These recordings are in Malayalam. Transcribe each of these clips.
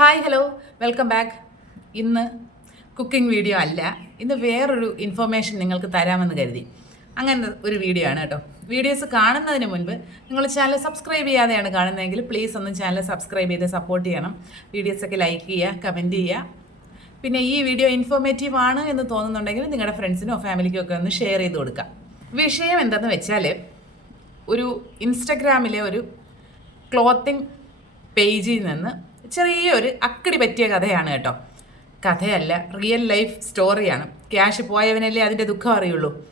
ഹായ് ഹലോ വെൽക്കം ബാക്ക് ഇന്ന് കുക്കിംഗ് വീഡിയോ അല്ല. ഇന്ന് വേറൊരു ഇൻഫർമേഷൻ നിങ്ങൾക്ക് തരാമെന്ന് കരുതി. അങ്ങനെ ഒരു വീഡിയോ ആണ് കേട്ടോ. വീഡിയോസ് കാണുന്നതിന് മുൻപ് നിങ്ങൾ ചാനൽ സബ്സ്ക്രൈബ് ചെയ്യാതെയാണ് കാണുന്നതെങ്കിൽ പ്ലീസ് ഒന്ന് ചാനൽ സബ്സ്ക്രൈബ് ചെയ്ത് സപ്പോർട്ട് ചെയ്യണം. വീഡിയോസൊക്കെ ലൈക്ക് ചെയ്യുക കമന്റ് ചെയ്യുക. പിന്നെ ഈ വീഡിയോ ഇൻഫോർമേറ്റീവ് ആണ് എന്ന് തോന്നുന്നുണ്ടെങ്കിൽ നിങ്ങളുടെ ഫ്രണ്ട്സിനോ ഫാമിലിക്കോ ഒക്കെ ഒന്ന് ഷെയർ ചെയ്ത് കൊടുക്കുക. വിഷയം എന്തെന്ന് വെച്ചാൽ ഒരു ഇൻസ്റ്റഗ്രാമിലെ ഒരു ക്ലോത്തിങ് പേജിൽ നിന്ന് ചെറിയൊരു അക്കടി പറ്റിയ കഥയാണ് കേട്ടോ. കഥയല്ല റിയൽ ലൈഫ് സ്റ്റോറിയാണ് ക്യാഷ് പോയവനല്ലേ അതിന്റെ ദുഃഖം അറിയുള്ളൂ.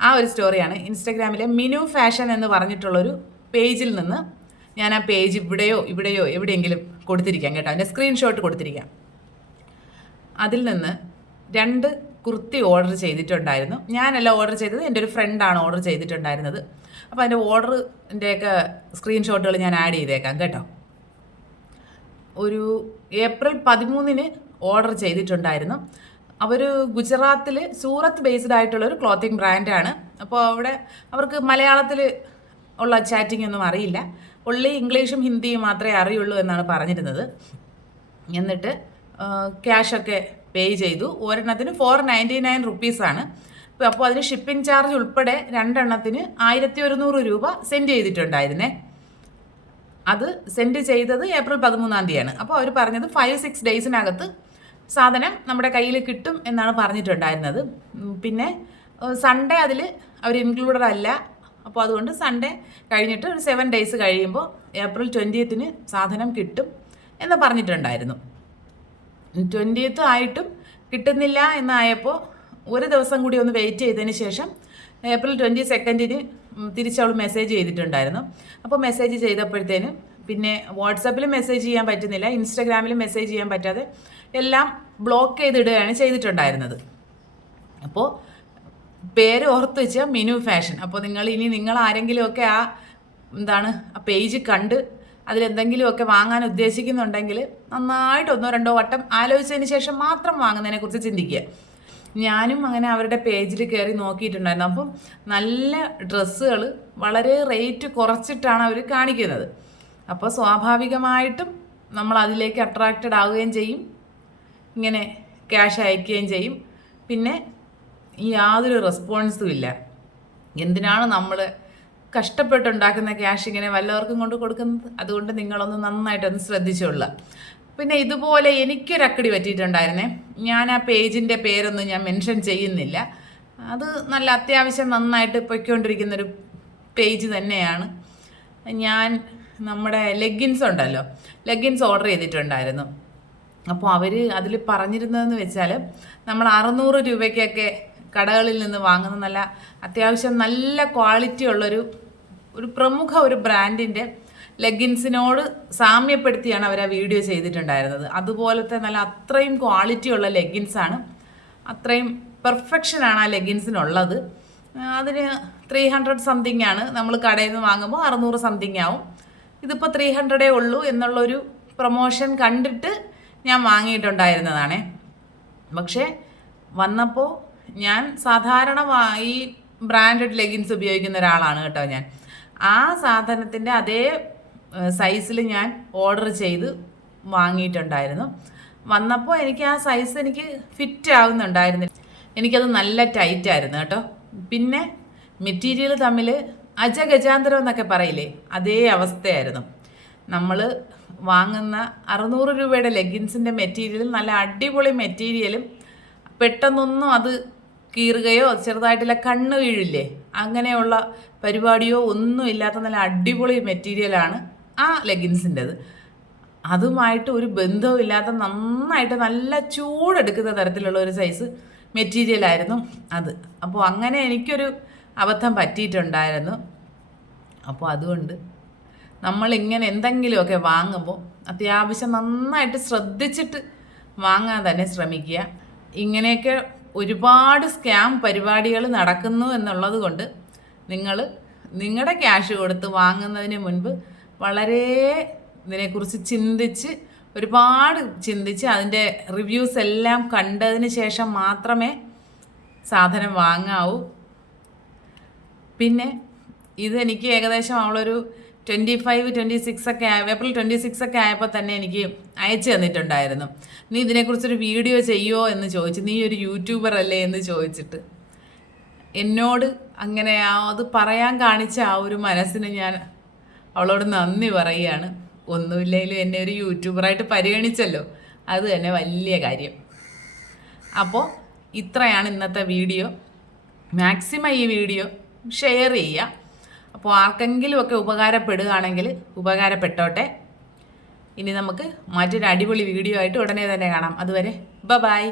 ആ ഒരു സ്റ്റോറിയാണ് ഇൻസ്റ്റഗ്രാമിലെ മിനു ഫാഷൻ എന്ന് പറഞ്ഞിട്ടുള്ളൊരു പേജിൽ നിന്ന് ഞാൻ ആ പേജ് ഇവിടെയോ ഇവിടെയോ എവിടെയെങ്കിലും കൊടുത്തിരിക്കാം കേട്ടോ. അതിന്റെ സ്ക്രീൻഷോട്ട് കൊടുത്തിരിക്കാം. അതിൽ നിന്ന് രണ്ട് കുർത്തി ഓർഡർ ചെയ്തിട്ടുണ്ടായിരുന്നു. ഞാനല്ല ഓർഡർ ചെയ്തത് എന്റെ ഒരു ഫ്രണ്ടാണ് ഓർഡർ ചെയ്തിട്ടുണ്ടായിരുന്നത്. അപ്പോൾ അതിന്റെ ഓർഡറിന്റെയൊക്കെ സ്ക്രീൻഷോട്ടുകൾ ഞാൻ ആഡ് ചെയ്തേക്കാം കേട്ടോ. ഒരു ഏപ്രിൽ പതിമൂന്നിന് ഓർഡർ ചെയ്തിട്ടുണ്ടായിരുന്നു. അവർ ഗുജറാത്തിൽ സൂറത്ത് ബേസ്ഡ് ആയിട്ടുള്ള ഒരു ക്ലോത്തിങ് ബ്രാൻഡാണ്. അപ്പോൾ അവിടെ അവർക്ക് മലയാളത്തിൽ ഉള്ള ചാറ്റിംഗ് ഒന്നും അറിയില്ല. ഉള്ളി ഇംഗ്ലീഷും ഹിന്ദിയും മാത്രമേ അറിയുള്ളൂ എന്നാണ് പറഞ്ഞിരുന്നത്. എന്നിട്ട് ക്യാഷൊക്കെ പേ ചെയ്തു. ഒരെണ്ണത്തിന് ഫോർ നയന്റി നയൻ റുപ്പീസാണ് അപ്പോൾ അതിന് ഷിപ്പിംഗ് ചാർജ് ഉൾപ്പെടെ രണ്ടെണ്ണത്തിന് ആയിരത്തി ഒരുന്നൂറ് രൂപ സെൻഡ് ചെയ്തിട്ടുണ്ടായിരുന്നേ. അത് സെൻഡ് ചെയ്തത് ഏപ്രിൽ പതിമൂന്നാം തീയതിയാണ്. അപ്പോൾ അവർ പറഞ്ഞത് ഫൈവ് സിക്സ് ഡേയ്സിനകത്ത് സാധനം നമ്മുടെ കയ്യിൽ കിട്ടും എന്നാണ് പറഞ്ഞിട്ടുണ്ടായിരുന്നത്. പിന്നെ സൺഡേ അതിൽ അവർ ഇൻക്ലൂഡഡ് അല്ല. അപ്പോൾ അതുകൊണ്ട് സൺഡേ കഴിഞ്ഞിട്ട് ഒരു സെവൻ ഡേയ്സ് കഴിയുമ്പോൾ ഏപ്രിൽ ട്വന്റിയത്തിന് സാധനം കിട്ടും എന്ന് പറഞ്ഞിട്ടുണ്ടായിരുന്നു. ട്വന്റിയത്ത് ആയിട്ടും കിട്ടുന്നില്ല എന്നായപ്പോൾ ഒരു ദിവസം കൂടി ഒന്ന് വെയിറ്റ് ചെയ്തതിന് ശേഷം ഏപ്രിൽ ട്വന്റി സെക്കൻഡിന് തിരിച്ചവൾ മെസ്സേജ് ചെയ്തിട്ടുണ്ടായിരുന്നു. അപ്പോൾ മെസ്സേജ് ചെയ്തപ്പോഴത്തേനും പിന്നെ വാട്സപ്പിൽ മെസ്സേജ് ചെയ്യാൻ പറ്റുന്നില്ല ഇൻസ്റ്റാഗ്രാമിൽ മെസ്സേജ് ചെയ്യാൻ പറ്റാതെ എല്ലാം ബ്ലോക്ക് ചെയ്തിടുകയാണ് ചെയ്തിട്ടുണ്ടായിരുന്നത്. അപ്പോൾ പേര് ഓർത്ത് വെച്ച മിനു ഫാഷൻ അപ്പോൾ നിങ്ങൾ ഇനി നിങ്ങൾ ആരെങ്കിലുമൊക്കെ ആ എന്താണ് ആ പേജ് കണ്ട് അതിലെന്തെങ്കിലുമൊക്കെ വാങ്ങാൻ ഉദ്ദേശിക്കുന്നുണ്ടെങ്കിൽ നന്നായിട്ട് ഒന്നോ രണ്ടോ വട്ടം ആലോചിച്ചതിന് ശേഷം മാത്രം വാങ്ങുന്നതിനെക്കുറിച്ച് ചിന്തിക്കുക. ഞാനും അങ്ങനെ അവരുടെ പേജിൽ കയറി നോക്കിയിട്ടുണ്ടായിരുന്നു. അപ്പം നല്ല ഡ്രസ്സുകൾ വളരെ റേറ്റ് കുറച്ചിട്ടാണ് അവർ കാണിക്കുന്നത്. അപ്പോൾ സ്വാഭാവികമായിട്ടും നമ്മൾ അതിലേക്ക് അട്രാക്റ്റഡ് ആവുകയും ചെയ്യും. ഇങ്ങനെ ക്യാഷ് അയക്കുകയും ചെയ്യും. പിന്നെ യാതൊരു റെസ്പോൺസും ഇല്ല. എന്തിനാണ് നമ്മൾ കഷ്ടപ്പെട്ടുണ്ടാക്കുന്ന ക്യാഷ് ഇങ്ങനെ വല്ലവർക്കും കൊണ്ട് കൊടുക്കുന്നത്? അതുകൊണ്ട് നിങ്ങളൊന്ന് നന്നായിട്ടൊന്ന് ശ്രദ്ധിച്ചോളുക. പിന്നെ ഇതുപോലെ എനിക്കൊരു അക്കടി പറ്റിയിട്ടുണ്ടായിരുന്നേ. ഞാൻ ആ പേജിന്റെ പേരൊന്നും ഞാൻ മെൻഷൻ ചെയ്യുന്നില്ല. അത് നല്ല അത്യാവശ്യം നന്നായിട്ട് പൊയ്ക്കൊണ്ടിരിക്കുന്നൊരു പേജ് തന്നെയാണ്. ഞാൻ നമ്മുടെ ലെഗിൻസ് ഉണ്ടല്ലോ ലെഗിൻസ് ഓർഡർ ചെയ്തിട്ടുണ്ടായിരുന്നു. അപ്പോൾ അവർ അതിൽ പറഞ്ഞിരുന്നതെന്ന് വെച്ചാൽ നമ്മൾ അറുന്നൂറ് രൂപയ്ക്കൊക്കെ കടകളിൽ നിന്ന് വാങ്ങുന്ന നല്ല അത്യാവശ്യം നല്ല ക്വാളിറ്റി ഉള്ളൊരു ഒരു പ്രമുഖ ഒരു ബ്രാൻഡിന്റെ ലെഗിൻസിനോട് സാമ്യപ്പെടുത്തിയാണ് അവർ ആ വീഡിയോ ചെയ്തിട്ടുണ്ടായിരുന്നത്. അതുപോലത്തെ നല്ല അത്രയും ക്വാളിറ്റി ഉള്ള ലെഗിൻസാണ് അത്രയും പെർഫെക്ഷനാണ് ആ ലെഗിൻസിനുള്ളത്. അതിന് ത്രീ ഹൺഡ്രഡ് സംതിങ് ആണ്. നമ്മൾ കടയിൽ നിന്ന് വാങ്ങുമ്പോൾ അറുന്നൂറ് സംതിങ് ആവും. ഇതിപ്പോൾ ത്രീ ഹൺഡ്രഡേ ഉള്ളൂ എന്നുള്ളൊരു പ്രൊമോഷൻ കണ്ടിട്ട് ഞാൻ വാങ്ങിയിട്ടുണ്ടായിരുന്നതാണേ. പക്ഷേ വന്നപ്പോൾ ഞാൻ സാധാരണ ഈ ബ്രാൻഡഡ് ലെഗിൻസ് ഉപയോഗിക്കുന്ന ഒരാളാണ് കേട്ടോ ഞാൻ. ആ സാധനത്തിന്റെ അതേ സൈസിൽ ഞാൻ ഓർഡർ ചെയ്ത് വാങ്ങിയിട്ടുണ്ടായിരുന്നു. വന്നപ്പോൾ എനിക്ക് ആ സൈസ് എനിക്ക് ഫിറ്റ് ആവുന്നുണ്ടായിരുന്നില്ല. എനിക്കത് നല്ല ടൈറ്റ് ആയിരുന്നു കേട്ടോ. പിന്നെ മെറ്റീരിയൽ തമ്മിൽ അജഗജാന്തരം എന്നൊക്കെ പറയില്ലേ അതേ അവസ്ഥയായിരുന്നു. നമ്മൾ വാങ്ങുന്ന അറുന്നൂറ് രൂപയുടെ ലെഗിൻസിന്റെ മെറ്റീരിയൽ നല്ല അടിപൊളി മെറ്റീരിയലും പെട്ടെന്നൊന്നും അത് കീറുകയോ ചെറുതായിട്ടുള്ള കണ്ണ് വീഴില്ലേ അങ്ങനെയുള്ള പരിപാടിയോ ഒന്നും ഇല്ലാത്ത നല്ല അടിപൊളി മെറ്റീരിയലാണ് ആ ലെഗിൻസിന്റെത് അതുമായിട്ട് ഒരു ബന്ധവും ഇല്ലാത്ത നന്നായിട്ട് നല്ല ചൂടെടുക്കുന്ന തരത്തിലുള്ള ഒരു സൈസ് മെറ്റീരിയലായിരുന്നു അത്. അപ്പോൾ അങ്ങനെ എനിക്കൊരു അബദ്ധം പറ്റിയിട്ടുണ്ടായിരുന്നു. അപ്പോൾ അതുകൊണ്ട് നമ്മളിങ്ങനെ എന്തെങ്കിലുമൊക്കെ വാങ്ങുമ്പോൾ അത്യാവശ്യം നന്നായിട്ട് ശ്രദ്ധിച്ചിട്ട് വാങ്ങാൻ തന്നെ ശ്രമിക്കുക. ഇങ്ങനെയൊക്കെ ഒരുപാട് സ്കാം പരിപാടികൾ നടക്കുന്നു എന്നുള്ളത് കൊണ്ട് നിങ്ങൾ നിങ്ങളുടെ ക്യാഷ് കൊടുത്ത് വാങ്ങുന്നതിന് മുൻപ് വളരെ ഇതിനെക്കുറിച്ച് ചിന്തിച്ച് ഒരുപാട് ചിന്തിച്ച് അതിന്റെ റിവ്യൂസ് എല്ലാം കണ്ടതിന് ശേഷം മാത്രമേ സാധനം വാങ്ങാവൂ. പിന്നെ ഇതെനിക്ക് ഏകദേശം അവളൊരു ട്വന്റി ഫൈവ് ട്വന്റി സിക്സ് ഒക്കെ ആയ ഏപ്രിൽ ട്വന്റി സിക്സ് ഒക്കെ ആയപ്പോൾ തന്നെ എനിക്ക് അയച്ചു തന്നിട്ടുണ്ടായിരുന്നു. നീ ഇതിനെക്കുറിച്ചൊരു വീഡിയോ ചെയ്യുമോ എന്ന് ചോദിച്ചു നീ ഒരു യൂട്യൂബർ അല്ലേ? എന്ന് ചോദിച്ചിട്ട്. എന്നോട് അങ്ങനെ അത് പറയാൻ കാണിച്ച ആ ഒരു മനസ്സിന് ഞാൻ അവളോട് നന്ദി പറയുകയാണ് ഒന്നുമില്ലെങ്കിലും എന്നെ ഒരു യൂട്യൂബറായിട്ട് പരിഗണിച്ചല്ലോ. അത് തന്നെ വലിയ കാര്യം. അപ്പോൾ ഇത്രയാണ് ഇന്നത്തെ വീഡിയോ. മാക്സിമം ഈ വീഡിയോ ഷെയർ ചെയ്യുക അപ്പോൾ ആർക്കെങ്കിലുമൊക്കെ ഉപകാരപ്പെടുകയാണെങ്കിൽ ഉപകാരപ്പെട്ടോട്ടെ. ഇനി നമുക്ക് മറ്റൊരു അടിപൊളി വീഡിയോ ആയിട്ട് ഉടനെ തന്നെ കാണാം. അതുവരെ ബ ബായ്